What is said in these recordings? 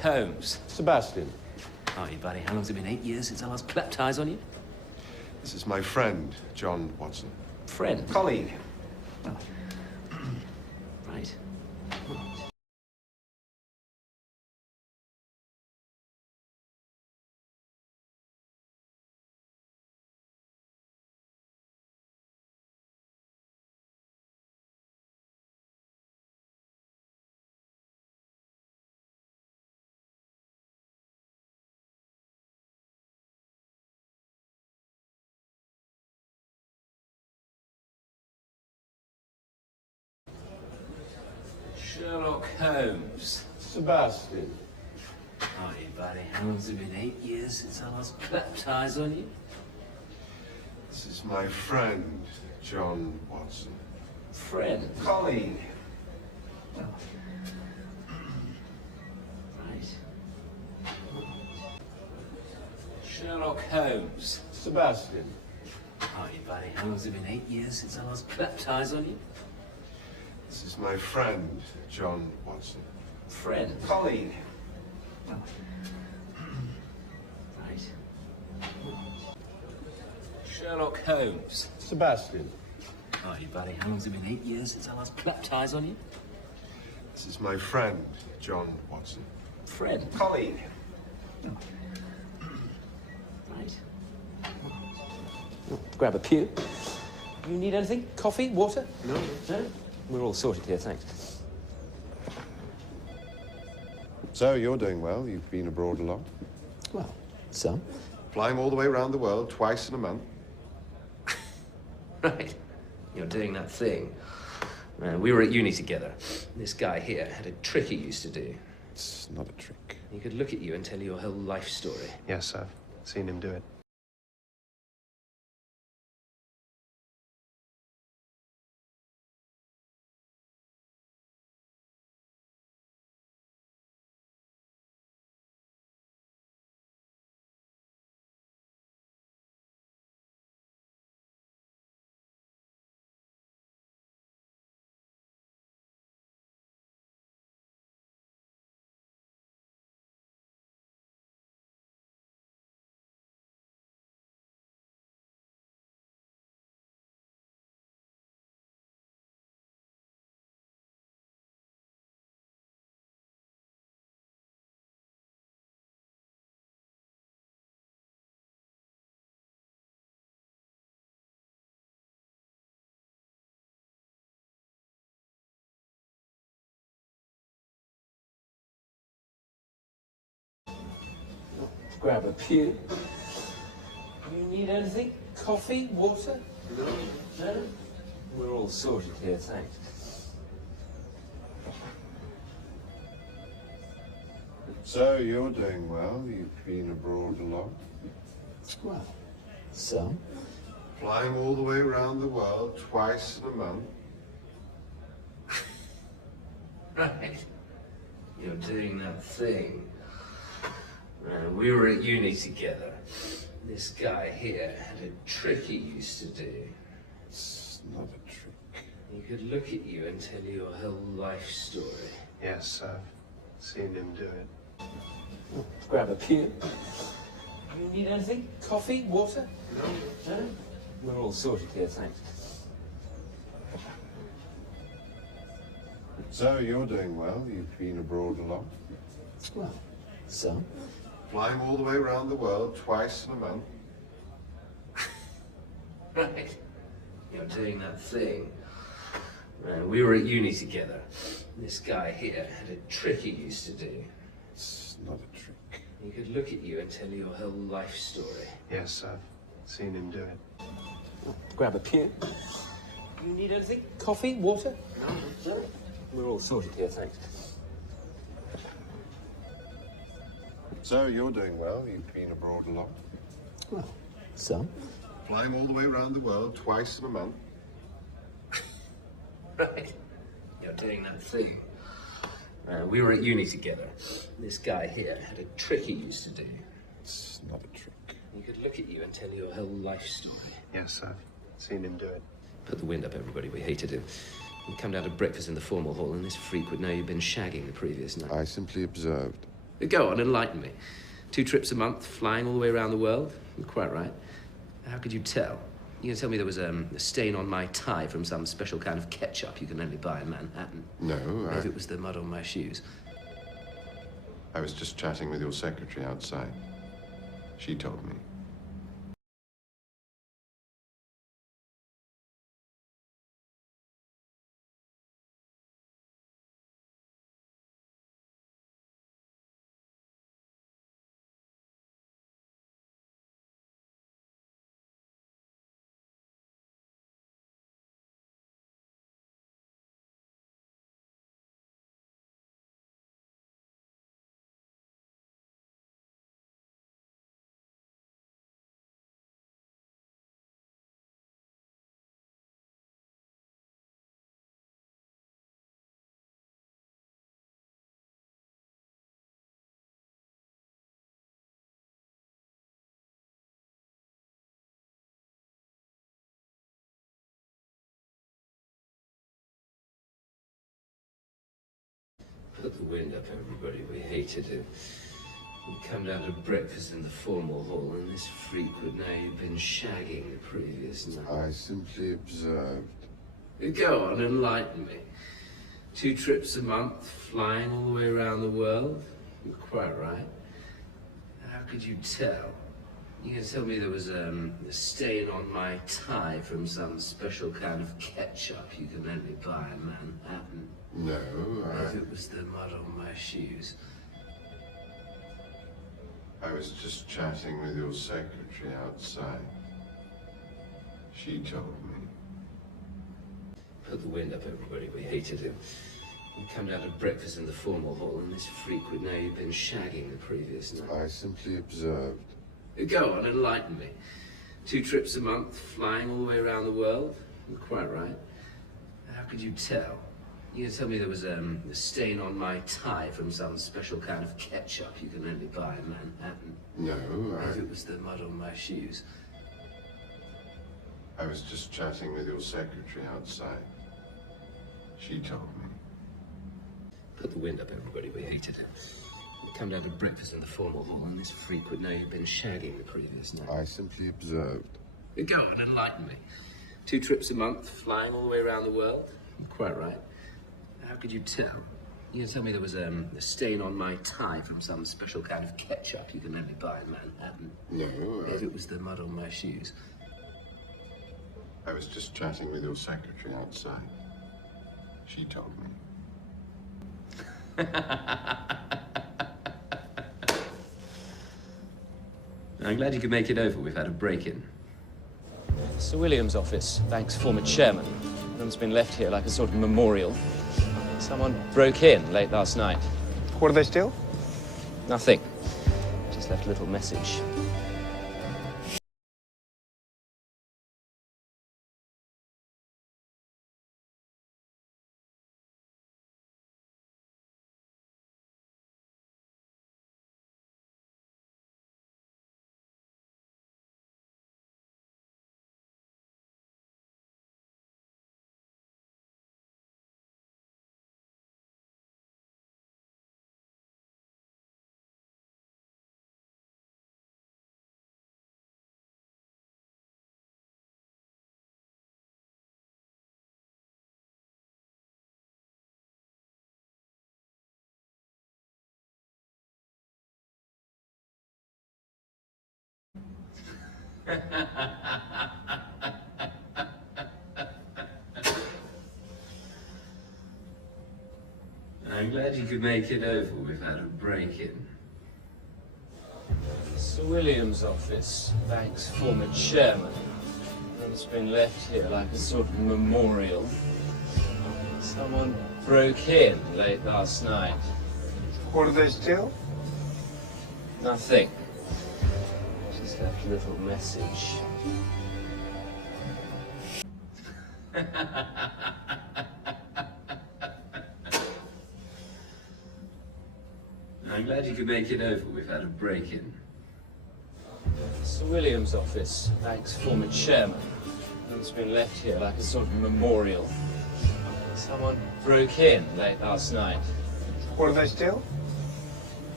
Holmes. Sebastian. How are you, buddy? How long's it been? 8 years since I last clapped eyes on you? This is my friend, John Watson. Friend? Colleague. Oh. Right. Sherlock Holmes. Sebastian. How are you, buddy? How long's it been? 8 years since I last clapped eyes on you? This is my friend, John Watson. Friend? Colleague. Oh. Right. Sherlock Holmes. Sebastian. How are you, buddy? How long's it been? 8 years since I last clapped eyes on you? This is my friend, John Watson. Friend? Colleague. Oh. Right. Sherlock Holmes. Sebastian. How are you, buddy? How long's it been? 8 years since I last clapped eyes on you? This is my friend, John Watson. Friend? Colleague. Oh. Right. Grab a pew. You need anything? Coffee? Water? No. No? We're all sorted here, thanks. So, you're doing well. You've been abroad a lot. Well, some. Flying all the way around the world twice in a month. Right. You're doing that thing. We were at uni together. This guy here had a trick he used to do. It's not a trick. He could look at you and tell you your whole life story. Yes, I've seen him do it. Grab a pew. You need anything? Coffee? Water? No. No? We're all sorted here, thanks. So, you're doing well. You've been abroad a lot. Well, some. Flying all the way around the world twice in a month. Right. You're doing that thing. We were at uni together. This guy here had a trick he used to do. It's not a trick. He could look at you and tell you your whole life story. Yes, I've seen him do it. Grab a pew. You need anything? Coffee? Water? No. No? We're all sorted here, thanks. So, you're doing well. You've been abroad a lot. Well, some. Flying all the way around the world twice in a month. Right. You're doing that thing. We were at uni together. This guy here had a trick he used to do. It's not a trick. He could look at you and tell you your whole life story. Yes, I've seen him do it. Grab a pew. You need anything? Coffee? Water? No. We're all sorted here, thanks. So, you're doing well. You've been abroad a lot. Well, some. Flying all the way around the world twice in a month. Right. You're doing that thing. We were at uni together. This guy here had a trick he used to do. It's not a trick. He could look at you and tell you your whole life story. Yes, I've seen him do it. Put the wind up, everybody. We hated him. You'd come down to breakfast in the formal hall, and this freak would know you'd been shagging the previous night. I simply observed. Go on, enlighten me. 2 trips a month, flying all the way around the world? Quite right. How could you tell? You can tell me there was a stain on my tie from some special kind of ketchup you can only buy in Manhattan. No, If it was the mud on my shoes. I was just chatting with your secretary outside. She told me. Put the wind up, everybody. We hated it. We'd come down to breakfast in the formal hall, and this freak would know you'd been shagging the previous night. I simply observed. Go on, enlighten me. 2 trips a month, flying all the way around the world? Quite right. How could you tell? You can tell me there was a stain on my tie from some special kind of ketchup you can only buy in Manhattan. No, If it was the mud on my shoes. I was just chatting with your secretary outside. She told me. Put the wind up, everybody. We hated it. We'd come down to breakfast in the formal hall, and this freak would know you'd been shagging the previous night. I simply observed. Go on, enlighten me. 2 trips a month, flying all the way around the world? Quite right. How could you tell? You can tell me there was a stain on my tie from some special kind of ketchup you can only buy in Manhattan. No, If it was the mud on my shoes. I was just chatting with your secretary outside. She told me. Put the wind up, everybody. We hated it. We'd come down to breakfast in the formal hall, and this freak would know you'd been shagging the previous night. I simply observed. Go on, enlighten me. 2 trips a month, flying all the way around the world? Quite right. How could you tell? You can tell me there was a stain on my tie from some special kind of ketchup you can only buy in Manhattan. No, If it was the mud on my shoes. I was just chatting with your secretary outside. She told me. I'm glad you could make it over. We've had a break-in. Sir William's office, bank's former chairman. Room's been left here like a sort of memorial. Someone broke in late last night. What did they steal? Nothing. Just left a little message. I'm glad you could make it over. We've had a break-in. Sir William's office, bank's former chairman. Room's been left here like a sort of memorial. Someone broke in late last night. What did they steal? Nothing. Just left a little message. I'm glad you could make it over. We've had a break-in. Sir William's office, bank's former chairman. Room's been left here like a sort of memorial. Someone broke in late last night. What did they steal?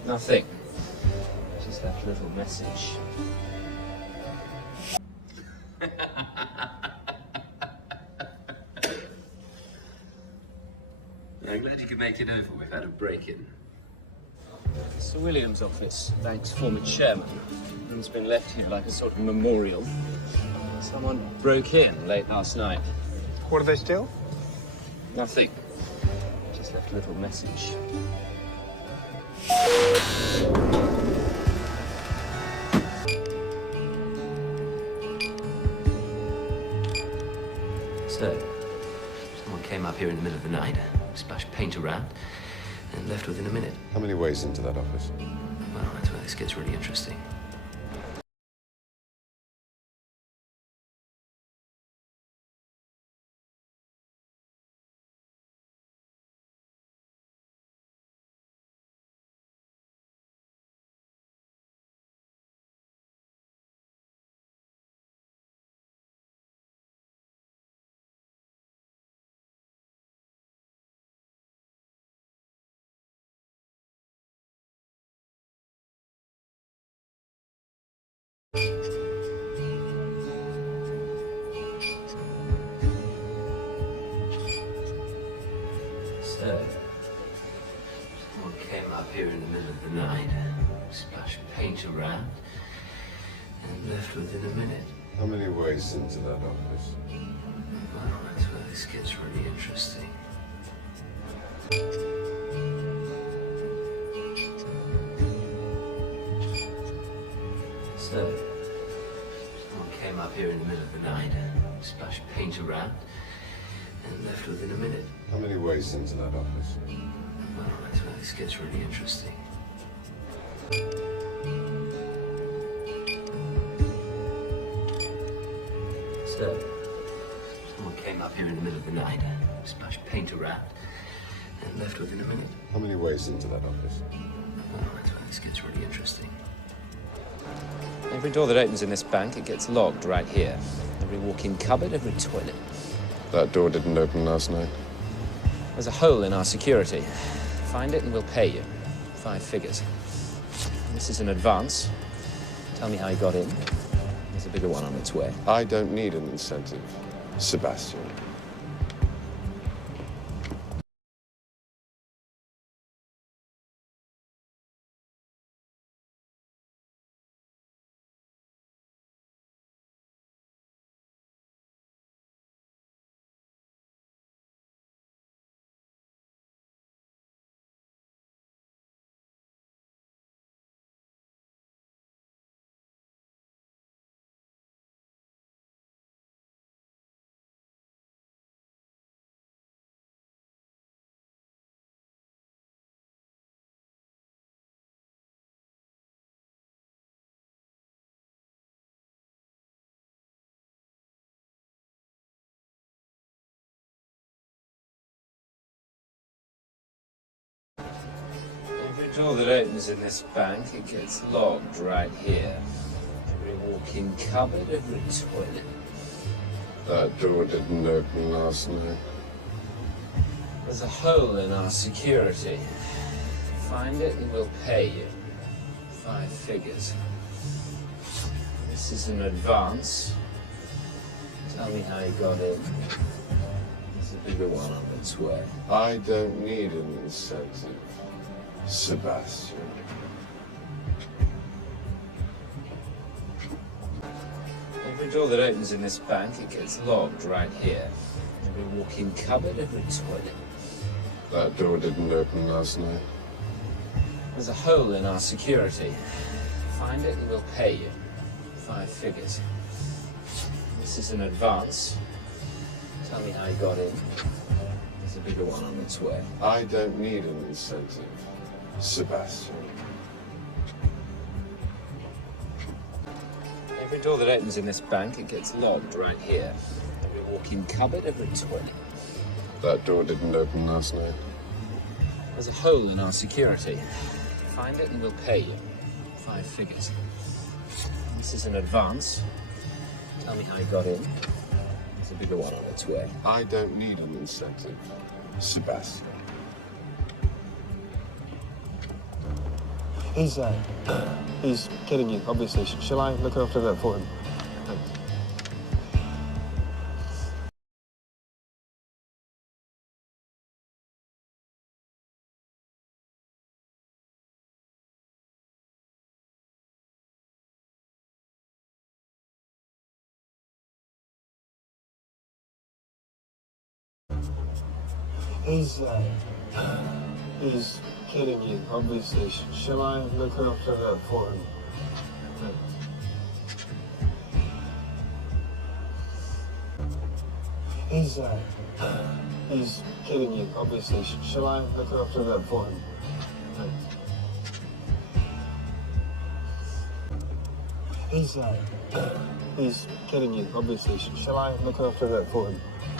Nothing. Just left a little message. I'm glad you could make it over without a break-in. Sir William's office, the bank's former chairman, and it's been left here like a sort of memorial. Someone broke in late last night. What did they steal? Nothing. Just left a little message. So, someone came up here in the middle of the night, splashed paint around, and left within a minute. How many ways into that office? Well, that's where this gets really interesting. So, someone came up here in the middle of the night, splashed paint around, and left within a minute. How many ways into that office? Well, that's where this gets really interesting. So, someone came up here in the middle of the night, splashed paint around, and left within a minute. How many ways into that office? Well, that's where this gets really interesting. So, someone came up here in the middle of the night, splashed paint around, and left within a minute. How many ways into that office? Well, that's where this gets really interesting. Every door that opens in this bank, it gets locked right here. Every walk-in cupboard, every toilet. That door didn't open last night. There's a hole in our security. Find it and we'll pay you. 5 figures. This is an advance. Tell me how you got in. There's a bigger one on its way. I don't need an incentive, Sebastian. Every door that opens in this bank, it gets locked right here. Every walk-in cupboard, every toilet. That door didn't open last night. There's a hole in our security. Find it and we'll pay you. 5 figures. This is an advance. Tell me how you got in. There's a bigger one on its way. I don't need an incentive, Sebastian. Every door that opens in this bank, it gets locked right here. Every walk-in cupboard, every toilet. That door didn't open last night. There's a hole in our security. Find it and we'll pay you. 5 figures. This is an advance. Tell me how you got in. There's a bigger one on its way. I don't need an incentive, Sebastian. Every door that opens in this bank, it gets locked right here. Every walk-in cupboard, every toilet. That door didn't open last night. There's a hole in our security. Find it and we'll pay you. 5 figures. This is an advance. Tell me how you got in. There's a bigger one on its way. I don't need an incentive, Sebastian. He's kidding you, obviously. Shall I look after that for him? Thanks. He's kidding you, obviously. Shall I look after that for him? Thanks. He's kidding you, obviously. Shall I look after that for him? Thanks. He's kidding you, obviously. Shall I look after that for him?